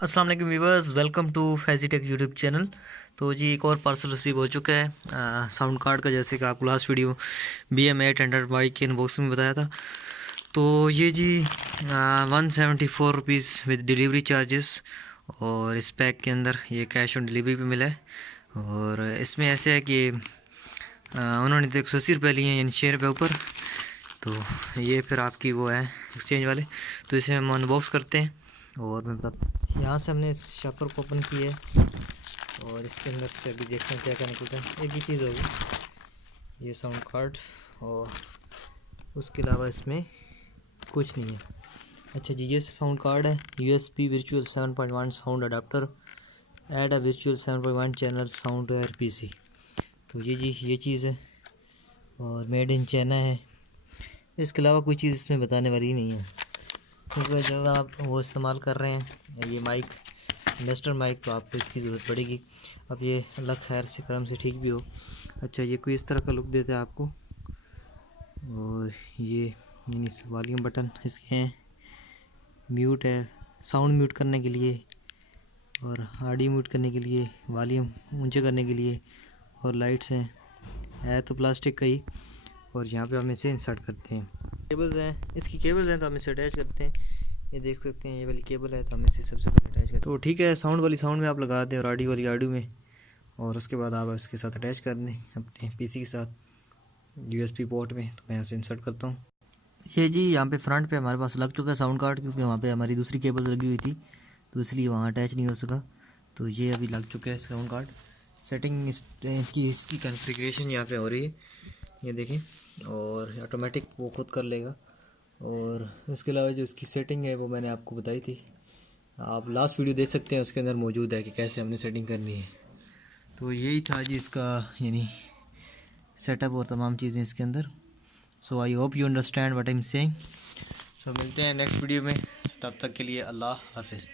अस्सलाम वालेकुम viewers, welcome to Faizi Tech YouTube channel. तो जी एक और पार्सल रिसीव हो चुका है साउंड कार्ड का, जैसे कि आपको लास्ट वीडियो BM800 बाइक के अनबॉक्सिंग में बताया था। तो ये जी 174 रुपीज़ विद डिलीवरी चार्जेस, और इस पैक के अंदर ये कैश ऑन डिलीवरी पे मिला है। और इसमें ऐसे है कि उन्होंने तो 180 रुपये लिए हैं, यानी 6 रुपये ऊपर। तो ये फिर आपकी वो है एक्सचेंज वाले। तो इसे हम अनबॉक्स करते हैं और मैं बताता। यहाँ से हमने इस शॉपर को ओपन किया है और इसके अंदर से अभी देखते हैं क्या क्या निकलता है। एक ही चीज़ होगी, ये साउंड कार्ड, और उसके अलावा इसमें कुछ नहीं है। अच्छा जी, ये साउंड कार्ड है USB virtual 7.1 sound adapter, add a virtual 7.1 channel sound air PC। तो ये जी ये चीज़ है और मेड इन चाइना है। इसके अलावा कोई चीज़ इसमें बताने वाली नहीं है, क्योंकि जब आप वो इस्तेमाल कर रहे हैं ये माइक, इन्वेस्टर माइक, तो आपको इसकी ज़रूरत पड़ेगी। अब ये अल्लाह खैर से करम से ठीक भी हो। अच्छा, ये कोई इस तरह का लुक देता है आपको। और ये यानी वॉल्यूम बटन इसके हैं, म्यूट है साउंड म्यूट करने के लिए, और ऑडियो म्यूट करने के लिए, वॉल्यूम ऊंचे करने के लिए, और लाइट्स हैं। है तो प्लास्टिक का ही। और यहाँ पे हम इसे इंसर्ट करते हैं। केबल्स हैं, इसकी केबल्स हैं तो हम इसे अटैच करते हैं। ये देख सकते हैं, ये वाली केबल है तो हम इसे सबसे पहले अटैच करते हैं। तो ठीक है, साउंड वाली साउंड में आप लगा दें और ऑडियो वाली ऑडियो में, और उसके बाद आप इसके साथ अटैच कर दें अपने PC के साथ USB पोर्ट में। तो मैं इसे इंसर्ट करता हूँ। ये जी यहाँ पे फ्रंट पे हमारे पास लग चुका है साउंड कार्ड, क्योंकि वहाँ पे हमारी दूसरी केबल्स लगी हुई थी तो इसलिए वहाँ अटैच नहीं हो सका। तो ये अभी लग चुका है साउंड कार्ड। सेटिंग इसकी कॉन्फ़िगरेशन यहाँ पे हो रही है, ये देखें, और ऑटोमेटिक वो खुद कर लेगा। और इसके अलावा जो इसकी सेटिंग है वो मैंने आपको बताई थी, आप लास्ट वीडियो देख सकते हैं, उसके अंदर मौजूद है कि कैसे हमने सेटिंग करनी है। तो यही था जी इसका यानी सेटअप और तमाम चीज़ें इसके अंदर। So I hope you understand what I am saying. So मिलते हैं नेक्स्ट वीडियो में, तब तक के लिए अल्लाह हाफिज़।